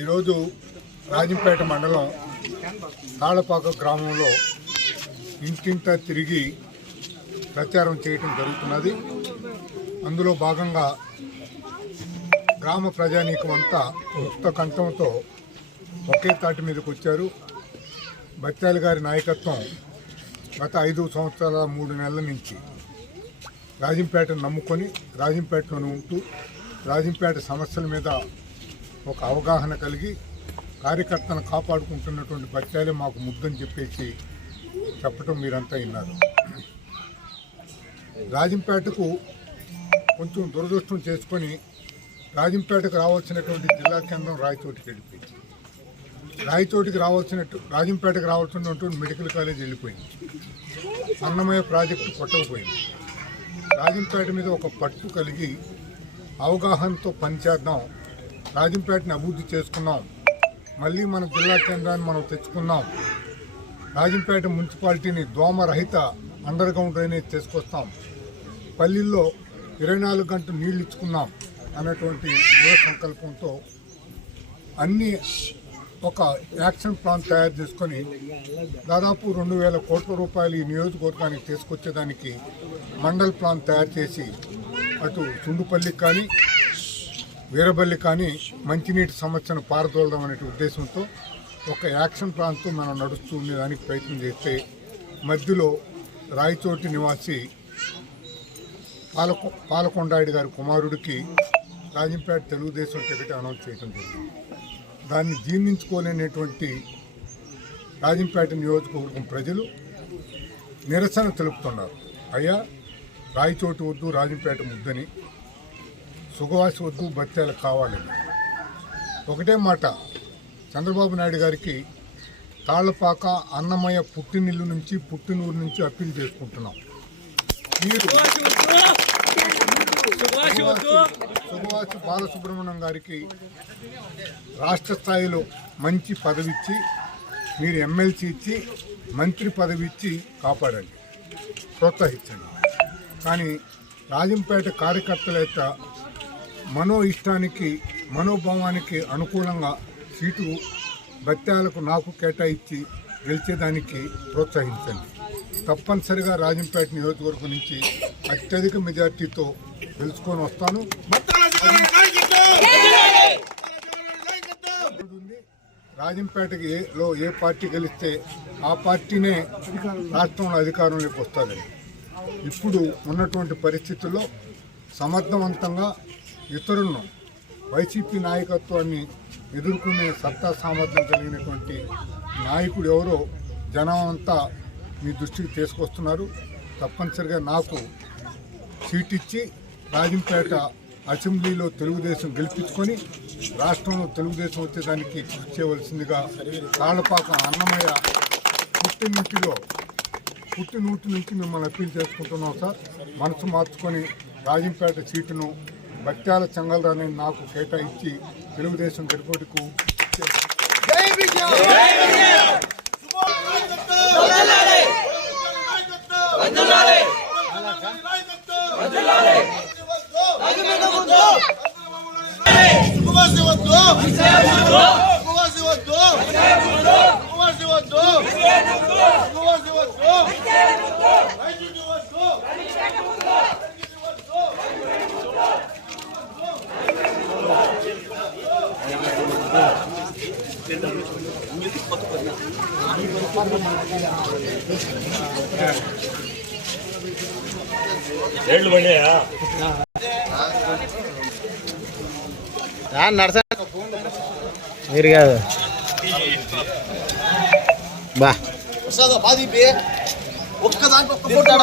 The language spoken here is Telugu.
ఈరోజు రాజంపేట మండలం తాళపాక గ్రామంలో ఇంటింటా తిరిగి ప్రచారం చేయటం జరుగుతున్నది. అందులో భాగంగా గ్రామ ప్రజానీకం అంతా ముక్త కంఠంతో ఒకే తాటి మీదకి వచ్చారు. బత్యాల గారి నాయకత్వం గత ఐదు సంవత్సరాల మూడు నెలల నుంచి రాజంపేటను నమ్ముకొని రాజంపేటలోనే ఉంటూ రాజంపేట సమస్యల మీద ఒక అవగాహన కలిగి కార్యకర్తను కాపాడుకుంటున్నటువంటి బత్యాలే మాకు ముద్దని చెప్పేసి చెప్పటం మీరంతా విన్నారు. రాజంపేటకు కొంచెం దురదృష్టం చేసుకొని రాజంపేటకు రావాల్సినటువంటి జిల్లా కేంద్రం రాయచోటికి వెళ్ళిపోయింది. రాయచోటికి రావాల్సినట్టు రాజంపేటకు రావాల్సినటువంటి మెడికల్ కాలేజ్ వెళ్ళిపోయింది. అన్నమయ్య ప్రాజెక్టు కొట్టకపోయింది. రాజంపేట మీద ఒక పట్టు కలిగి అవగాహనతో పనిచేద్దాం రాజంపేటని అభివృద్ధి చేసుకున్నాం. మళ్ళీ మన జిల్లా కేంద్రాన్ని మనం తెచ్చుకున్నాం రాజంపేట మున్సిపాలిటీని దోమరహిత అండర్ గ్రౌండ్ డ్రైనేజ్ చేసుకొస్తాం. పల్లీల్లో ఇరవై నాలుగు గంటలు నీళ్ళు ఇచ్చుకున్నాం అన్నటువంటి దృఢ సంకల్పంతో అన్ని ఒక యాక్షన్ ప్లాన్ తయారు చేసుకొని దాదాపు రెండు వేల కోట్ల రూపాయలు ఈ నియోజకవర్గానికి తీసుకొచ్చేదానికి మండల్ ప్లాన్ తయారు చేసి అటు చుండుపల్లికి కానీ వీరబల్లి కానీ మంచినీటి సమస్యను పారదోలడం అనే ఉద్దేశంతో ఒక యాక్షన్ ప్లాన్తో మనం నడుస్తూ ఉండేదానికి ప్రయత్నం చేస్తే మధ్యలో రాయచోటి నివాసి పాలకొ పాలకొండాయుడు గారి కుమారుడికి రాజంపేట తెలుగుదేశం టికెట్ అనౌన్స్ చేయడం జరిగింది. దాన్ని జీర్ణించుకోలేనటువంటి రాజంపేట నియోజకవర్గం ప్రజలు నిరసన తెలుపుతున్నారు. అయ్యా రాయచోటి వద్దు రాజంపేట ముద్దని. సుగవాసి వద్దు బత్యాలు కావాలని ఒకటే మాట చంద్రబాబు నాయుడు గారికి తాళ్ళపాక అన్నమయ్య పుట్టినిల్లు నుంచి పుట్టినూరు నుంచి అప్పీల్ చేసుకుంటున్నాం. మీరు సుభాష్ బాలసుబ్రహ్మణ్యం గారికి రాష్ట్ర స్థాయిలో మంచి పదవి ఇచ్చి మీరు ఎమ్మెల్సీ ఇచ్చి మంత్రి పదవి ఇచ్చి కాపాడండి. ప్రోత్సహించండి. కానీ రాజంపేట కార్యకర్తల యొక్క మనో ఇష్టానికి మనోభావానికి అనుకూలంగా సీటు బత్యాలకు నాకు కేటాయించి గెలిచేదానికి ప్రోత్సహించండి. తప్పనిసరిగా రాజంపేట నియోజకవర్గం నుంచి అత్యధిక మెజార్టీతో గెలుచుకొని వస్తాను. రాజంపేటకి ఏ- లో ఏ పార్టీ గెలిస్తే ఆ పార్టీనే రాష్ట్రంలో అధికారంలోకి వస్తుంది ఇప్పుడు ఉన్నటువంటి పరిస్థితుల్లో సమర్థవంతంగా ఇతరులను వైసీపీ నాయకత్వాన్ని ఎదుర్కొనే సత్తా సామర్థ్యం కలిగినటువంటి నాయకుడు ఎవరో జనం అంతా మీ దృష్టికి తీసుకొస్తున్నారు. తప్పనిసరిగా నాకు సీట్ ఇచ్చి రాజంపేట అసెంబ్లీలో తెలుగుదేశం గెలిపించుకొని రాష్ట్రంలో తెలుగుదేశం వచ్చేదానికి కృషి చేయవలసిందిగా తాళపాక అన్నమయ్య పుట్టినింటిలో పుట్టినూటి నుంచి మిమ్మల్ని అప్పీల్ చేసుకుంటున్నాం సార్. మనసు మార్చుకొని రాజంపేట సీటును భక్త్యాల చెంగల్రాని నాకు కేటాయించి తెలుగుదేశం గడిపోటుకు ఉపవాసి వద్దు ఉపవాసి వద్దు ఉపవాసి వద్దు ఉపవాసి వద్దు రైతు వద్దు రేట్లు పడినాయా? నడసా. మీరు కాదు. బా. ప్రసాద్ బాధి ఒక్క ఫోటో